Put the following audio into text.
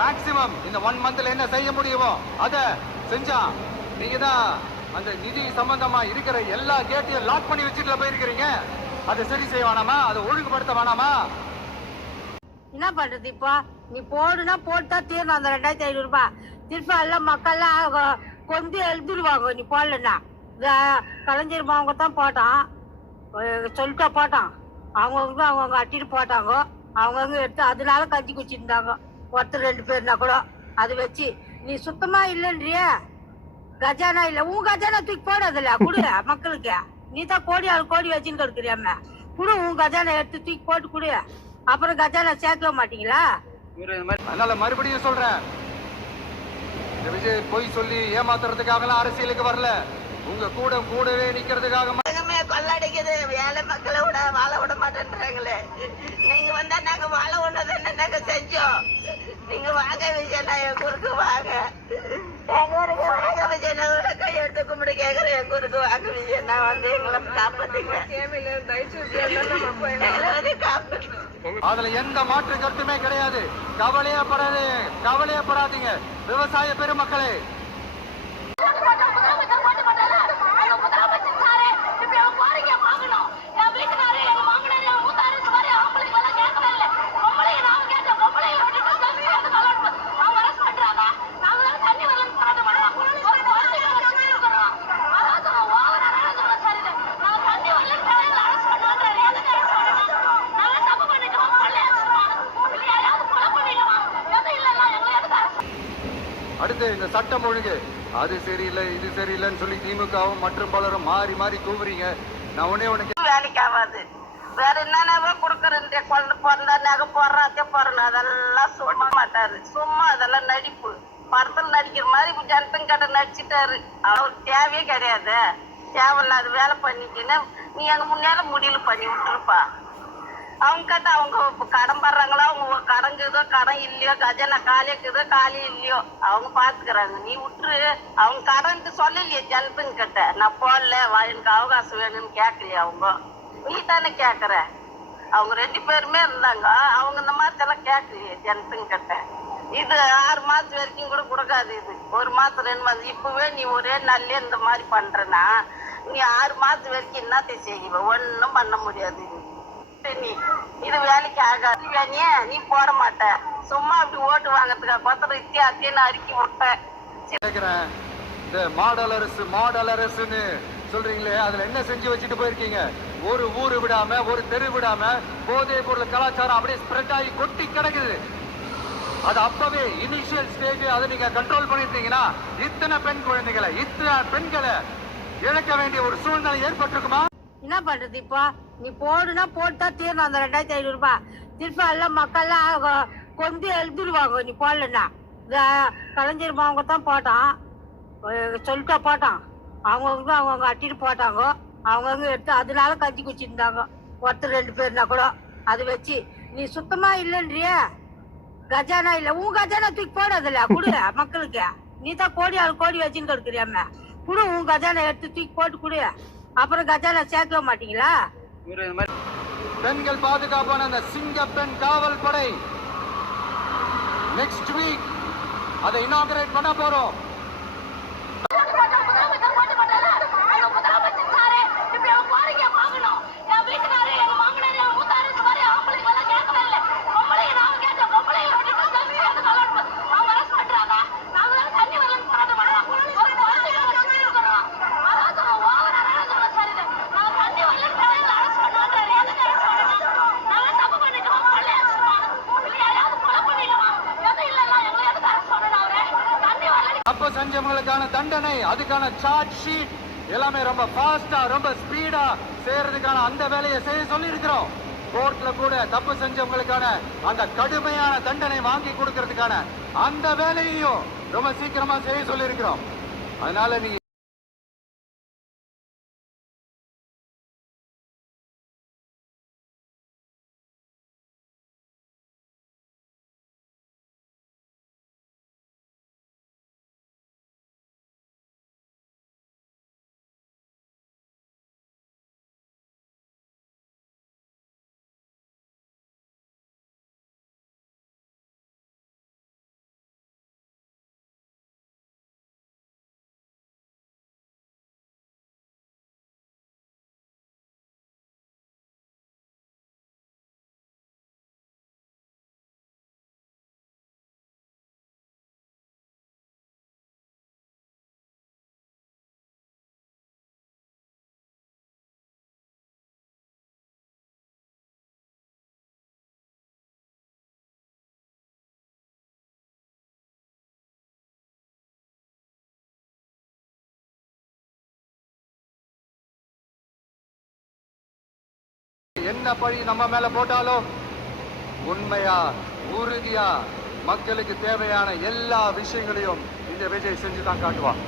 Maximum இந்த 1 மந்த்ல என்ன செய்ய முடியுமோ அத செஞ்சா நீங்க தான் அந்த நிதி சம்பந்தமா இருக்கிற எல்லா கேட்டையும் லாக் பண்ணி வச்சுட்டு போயிருக்கிறீங்க. அதை சரி செய்ய வேணாமா? அதை ஒழுங்குபடுத்த வேணாமா? என்ன பண்றது இப்போ? நீ போடுனா போட்டா தீரணும் அந்த 2500 ரூபாய். திருப்பி எல்லாம் மக்கள்லாம் கொண்டு எழுதிடுவாங்க நீ போடலன்னா. கலைஞர் அவங்க தான் போட்டான், சொல்லிட்டா போட்டான். அவங்கவுங்க அவங்கவுங்க அட்டிட்டு போட்டாங்க. அவங்கவுங்க எடுத்து அதனால கஞ்சி குச்சிருந்தாங்க. ஒருத்தர் 2 பேர்னா கூட அதை வச்சு நீ சுத்தமா இல்லைன்றிய. கஜானா இல்ல, உன் கஜானா தூக்கி போடாதுல்ல, குடு மக்களுக்கு. நீ தான் கோடி வச்சுன்னு இருக்கிறியாம, குடு உன் கஜானா எடுத்து தூக்கி போட்டு குடு. அப்புறம் கஜானா சேர்க்க மாட்டீங்களா? அதனால மறுபடியும் சொல்றேன், இந்த விஜய் பொய் சொல்லி ஏமாத்துறதுக்காக அரசியலுக்கு வரல, உங்க கூடவே நிக்கிறதுக்காக. கொள்ளடிக்குது, ஏழை மக்களை விட வாழ விட மாட்டேன்றாங்களே. நீங்க வந்தா நாங்க வாழ விடறது என்ன நாங்க செஞ்சோம்? நீங்க வாங்க விஜய், என் குறுக்கு வாங்க. வாங்க விஜய், நான் கையெடுத்து கும்பிட்டு கேக்குறேன், என் குறுக்கு வாங்க விஜய். நான் வந்து எங்களை காப்பாத்துங்க. அதுல எந்த மாற்று கருத்துமே கிடையாது. கவலையப்படாதீங்க விவசாய பெருமக்களே. அடுத்து இந்த சட்டம் ஒழுங்கு, அது சரியில்லை இது சரியில்லைன்னு சொல்லி திமுகவும் மற்றும் பலரும் மாறி மாறி கூவுறீங்க. நான் உனக்கு வேலைக்கு ஆகாது. வேற என்னென்ன கொடுக்குறேன், குழந்தை பிறந்தா நகை போடுறேன், அதெல்லாம் சொல்ல மாட்டாரு. சும்மா அதெல்லாம் நடிப்பு. படத்துல நடிக்கிற மாதிரி ஜனத்தங்கிட்ட நடிச்சுட்டாரு. அவருக்கு தேவையே கிடையாது. தேவையில்லாத வேலை பண்ணிக்கின்னு நீ அங்க முன்னால முடியல பண்ணி விட்டுருப்பா. அவங்க கிட்ட அவங்க கடன் படுறாங்களோ, அவங்க கடங்குதோ கடன் இல்லையோ, கஜனா காலிக்குதோ காலி இல்லையோ அவங்க பாத்துக்கிறாங்க. நீ விட்டுரு. அவங்க கடன்ட்டு சொல்லலையே ஜனத்துங்க கிட்ட, நான் போடல எனக்கு அவகாசம் வேணும்னு கேட்கலையே. அவங்க நீ தானே கேட்கற. அவங்க 2 பேருமே இருந்தாங்க, அவங்க இந்த மாதிரி எல்லாம் கேட்கலையே ஜனத்துங்க கிட்ட. இது 6 மாசம் வரைக்கும் கூட கொடுக்காது. இது 1 மாசம் 2 மாசம். இப்பவே நீ ஒரே நாள்லயே இந்த மாதிரி பண்றனா நீ 6 மாசம் வரைக்கும் என்னத்தை செய்வ? ஒன்னும் பண்ண முடியாது. நீ இது வேலைக்கு ஆகாது. நீ போட மாட்ட. சும்மா அப்படி ஓட்டு வாங்கறதுக்காக பத்திர வித்தியாசம் அறிக்கை விட்டேன். இந்த மாடல் அரசுன்னு சொல்றீங்களே, அதுல என்ன செஞ்சு வச்சுட்டு போயிருக்கீங்க? ஒரு ஊரு விடாம, ஒரு தெரு விடாம போதை பொருள் கலாச்சாரம் அப்படியே ஸ்ப்ரெட் ஆகி கொட்டி கிடக்குது. அது அப்பவே இனிஷியல் ஸ்டேஜ் அதை நீங்க கண்ட்ரோல் பண்ணிருந்தீங்கன்னா இத்தனை பெண்களை இழக்க வேண்டிய ஒரு சூழ்நிலை ஏற்பட்டிருக்குமா? என்ன பண்றது இப்போ? நீ போடுனா போட்டா தீரணும் அந்த 2500 ரூபாய். திருப்பி எல்லாம் மக்கள்லாம் கொண்டு எழுதிடுவாங்க நீ போடலன்னா. கலைஞர் அவங்க தான் போட்டான், சொல்லிட்டா போட்டான். அவங்கவுங்க அவங்கவுங்க அட்டிட்டு போட்டாங்க. அவங்கவுங்க எடுத்து அதனால கஞ்சி குச்சிருந்தாங்க. ஒருத்தர் 2 பேர்னா கூட அதை வச்சு நீ சுத்தமா இல்லைன்றிய. கஜானா இல்ல, உன் கஜானா தூக்கி போடாதுல்ல, குடு மக்களுக்கு. நீ தான் கோடி வச்சுன்னு இருக்கிறியாம, குடு உன் கஜானா எடுத்து தூக்கி போட்டு குடு. அப்புறம் கஜானா சேர்க்க மாட்டீங்களா? பெண்கள் பாதுகாப்பான அந்த சிங்க பெண் காவல் படை நெக்ஸ்ட் வீக் அதை இனாகரேட் பண்ண போறோம். தப்பு செஞ்சவங்களுக்கான தண்டனை, அதுக்கான சார்ஜ் ஷீட் எல்லாமே ரொம்ப ஃபாஸ்டா ரொம்ப ஸ்பீடா செய்யறதுக்கான அந்த வேலையை செய்ய சொல்லி இருக்கிறோம். கோர்ட்ல கூட தப்பு செஞ்சவங்களுக்கான அந்த கடுமையான தண்டனை வாங்கி கொடுக்கறதுக்கான அந்த வேலையையும் ரொம்ப சீக்கிரமா செய்ய சொல்லி இருக்கிறோம். அதனால நீங்க என்ன பழி நம்ம மேல போட்டாலும் உண்மையா உறுதியா மக்களுக்கு தேவையான எல்லா விஷயங்களையும் இந்த விஜய் செஞ்சு தான் காட்டுவான்.